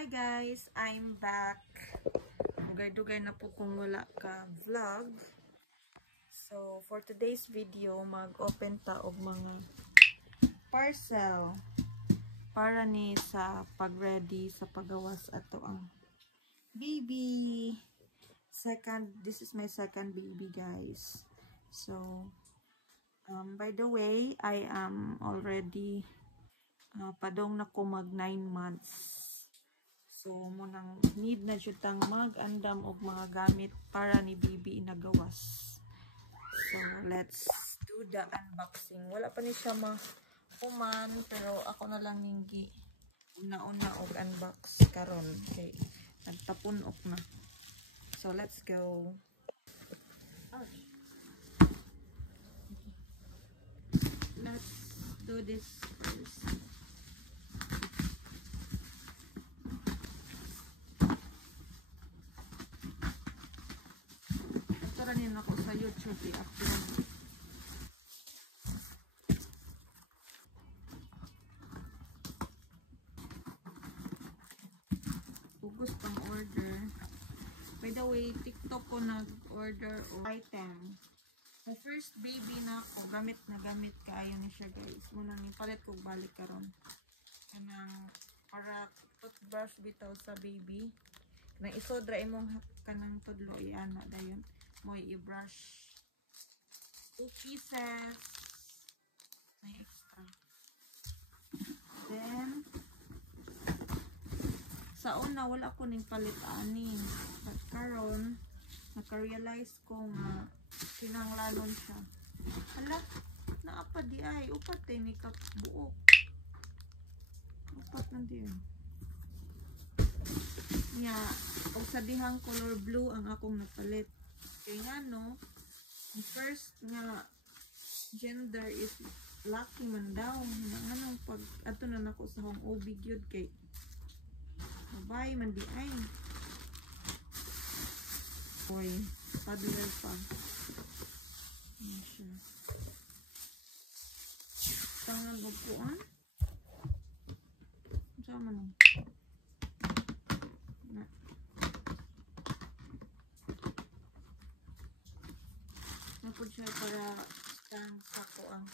Hi guys, I'm back. Dugay-dugay na po kung wala ka vlog. So for today's video, mag-open ta og mga parcel para ni sa pag-ready sa paggawas ato ang baby. This is my second baby guys. So by the way, I am already padong na ko mag 9 months. So, munang need na jud tang mag-andam og mga gamit para ni baby inagawas. So, let's do the unboxing. Wala pa ni siya ma-human, pero ako na lang ninggi una-una og unbox karon kay nagtapunok na. So, let's go. Let's do this first. Rin ako sa YouTube i-upload. Focus pang order. By the way, TikTok ko nag-order o item. Sa first baby na ako, gamit kayo ni siya guys. Muna ni palit ko balik karon. Kanang para toothbrush bitaw sa baby. Kanang isodra imong kanang tudlo iana dayon. Mo i-brush 2 pieces may extra. Then sa una wala ko ning palit ani, but karon naka-realize ko nga kinahanglanon siya. Hala, naapa di ay upat ni kap buok. Upat na din nya og sa dihang color blue ang akong napalit. Kaya nga no, ang first nga gender is lucky man daw. Anong pag ato na nako sa hong obig yun kay babae man di ay. Oy, toddler pa. Ano siya? Tangan magpuan. Sama no. Napod siya para stand sa kuang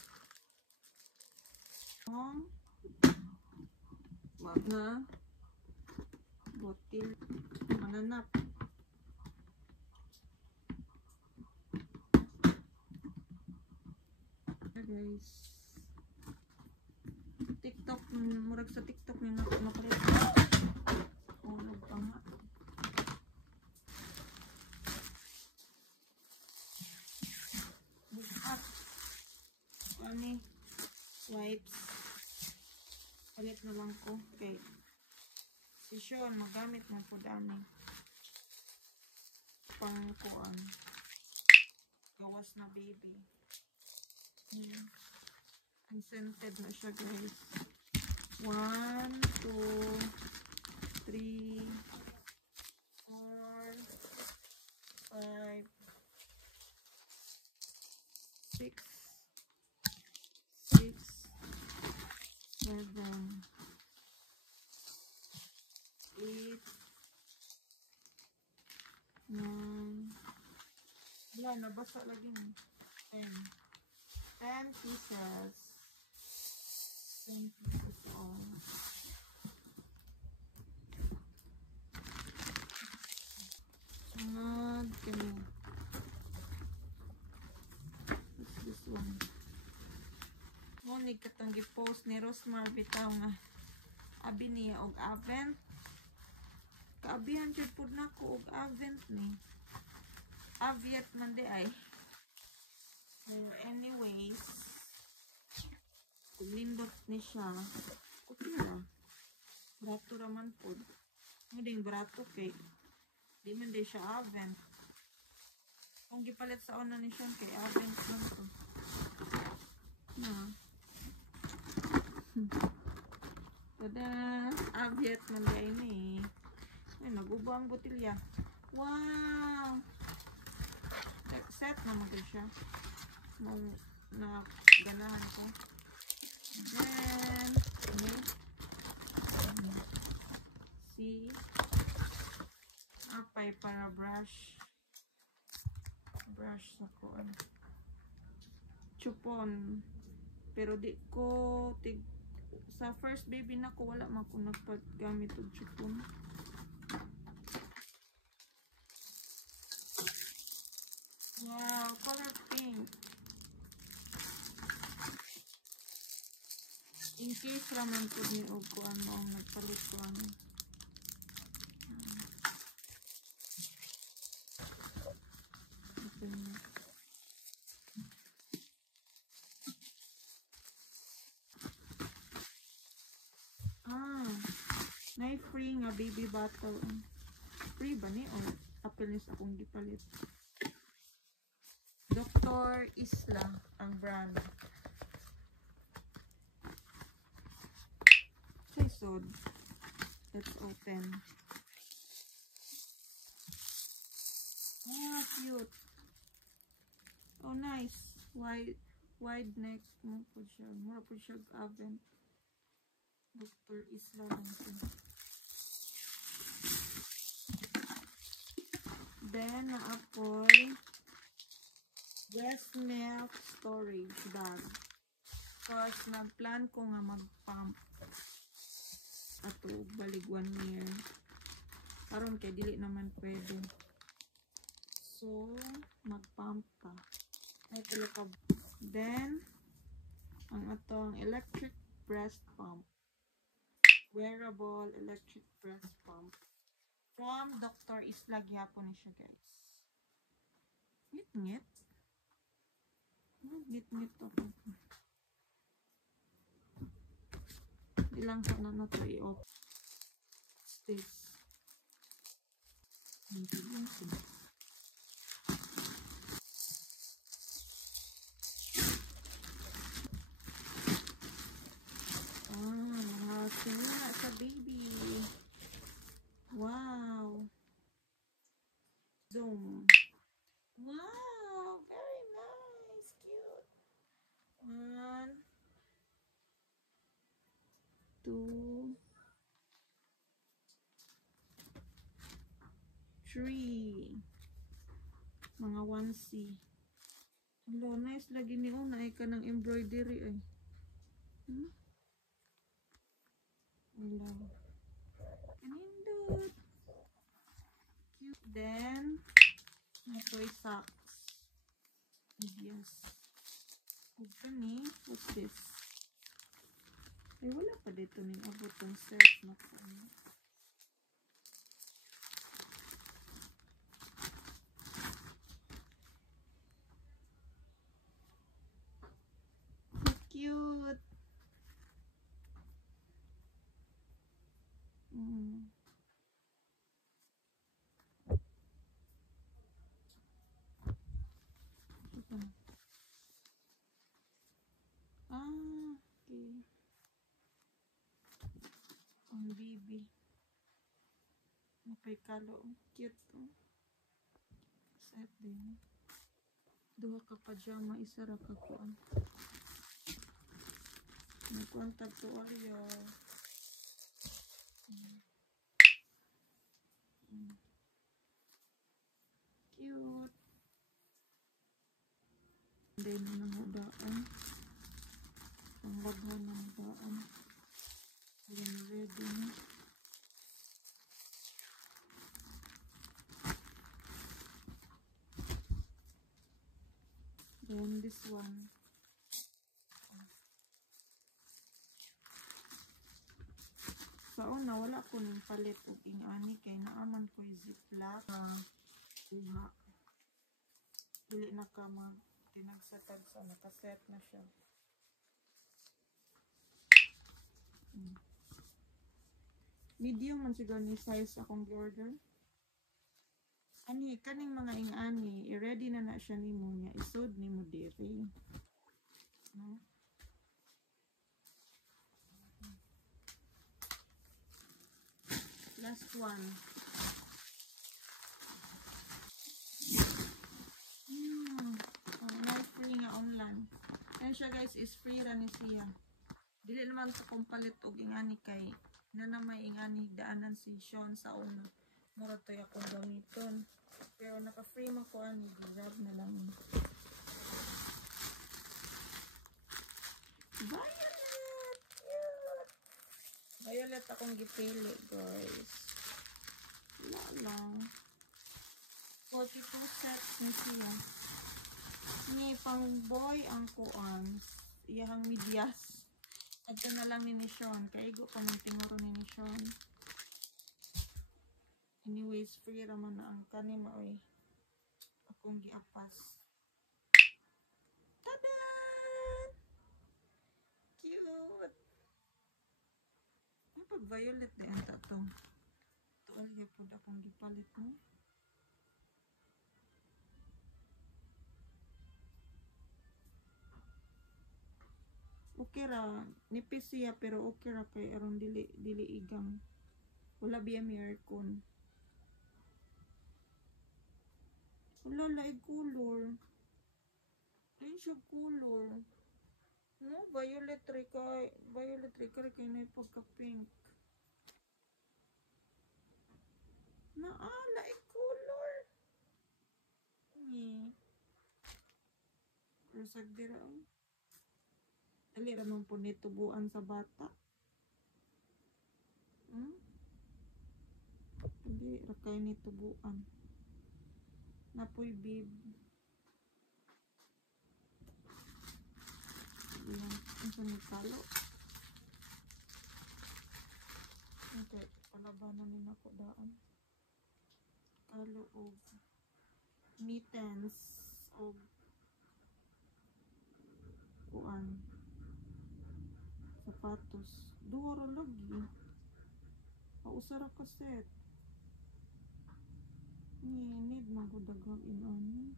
mga botil mananap. Guys, TikTok, murag sa TikTok ni napalit ulog pa nga. Bukat ani wipes palit na lang ko kay si Sean magamit na po dami pang kuan gawas na baby. Unscented na siya guys. 1, 2, 3, 4, 5, 6, 7, 8, 9. Wala, nabasa lagi na. 10 pieces. 10 pieces all. Sunod kami. What's this one? Monig katong gipost ni Rosmar bitaw nga abi niya og Avent. Kaabihan jud pud nako og Avent ni. Aviet man di ay. Anyways, kung lindot ni siya, okay na. Brato raman po. Hindi brato kay di man di siya Avent. Kung gipalit sa una ni siya kay Avent lang to. Na. Tada! Aviet man di ni. Ay, nagubo ang botilya. Wow! Set na mag siya. Na ganahan ko. Then, si apay para brush sa kuan chupon, pero di ko sa first baby na ko wala man ko nagpaggamit og chupon. Wow, color pink. In case raman ko ni og kuan mo ang nagpalit ko ano. Nay free nga baby bottle. Free ba ni o apil nis akong gipalit. Dr. Isla ang brand. Okay, so let's open. Oh, cute. Oh, nice. Wide neck mo po siya. Mura po siya oven. Dr. Isla lang po. Then, naapoy breast milk storage bag. Because nagplan ko nga mag-pump ato balig 1 year. Karon kay dili naman pwede. So, mag-pump ka. Ay, talaga. Then, ang atong electric breast pump. Wearable electric breast pump. From Dr. Isla gyapon ni siya, guys. Ngit-ngit. Ngit-ngit ako. Ilang sa na to i-off. What's this? Mga sinula sa baby. Wow. Zoom. Wow, very nice, cute. 1, 2, 3. Mga 1C. Hello, nice lagi ni una ay ka ng embroidery ay. Hello. Kanindot. Cute. Then, toy socks. Yes. Okay, what's this? Ay, wala pa dito ning abot ng surf na po. So cute. Okay. Ang baby. Napay kalo. Cute. Set din. Duha ka pajama, isa ra ka kuan. Nagkuan tag to Oreo. Cute. Then, nang hudaan. Ang labhan ng hudaan. Ayan, ready na. Then, this one. Sa una, wala ko ng palit o ingani kay naaman ko yung ziplock. Kuha. Dili na ka tinagsatag sa nakaset na siya. Medium man siguro ni size akong order. Kaning mga ingani, i-ready na siya nimo niya. Isod nimo diri. No? Last one. Live free nga online. Yan siya guys, is free ra ni siya. Dili naman sa kong palit og ingani kay na may ingani daanan si Sean sa una. Mura to akong gamiton. Pero naka-free man ko ani, grab na lang. Violet! Cute! Violet akong gipili, guys. Wala lang. 42 sets ni siya. Ni pang boy ang kuan. Iyahang medyas. Ito na lang ni Sean. Kaigo pa ng tinguro ni Sean. Anyways, free raman na ang kanima. Oy. Akong giapas. Tada! Cute! Ay, pag violet na yan tatong. Tuol yung po akong gipalit mo. Okay ra, nipis siya pero okay ra kay aron dili igang. Wala biya may aircon. Wala laig color. Ayun siya color. No, violet ray kay na pagka pink. Na laig color. Ni. Rusag dira ay. Ali ramon po ni tubuan sa bata. Hindi rakay ni tubuan. Napoy bib. Yan, ang ni kalo. Okay, palabanan din ako daan. Kalo og mittens og kuan. Sapatos. Duha ra lagi. Pausara ka set. Need magudagag inani.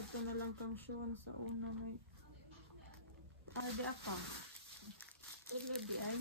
Ito na lang kang Sean sa una may. Di apa. Ito di ay.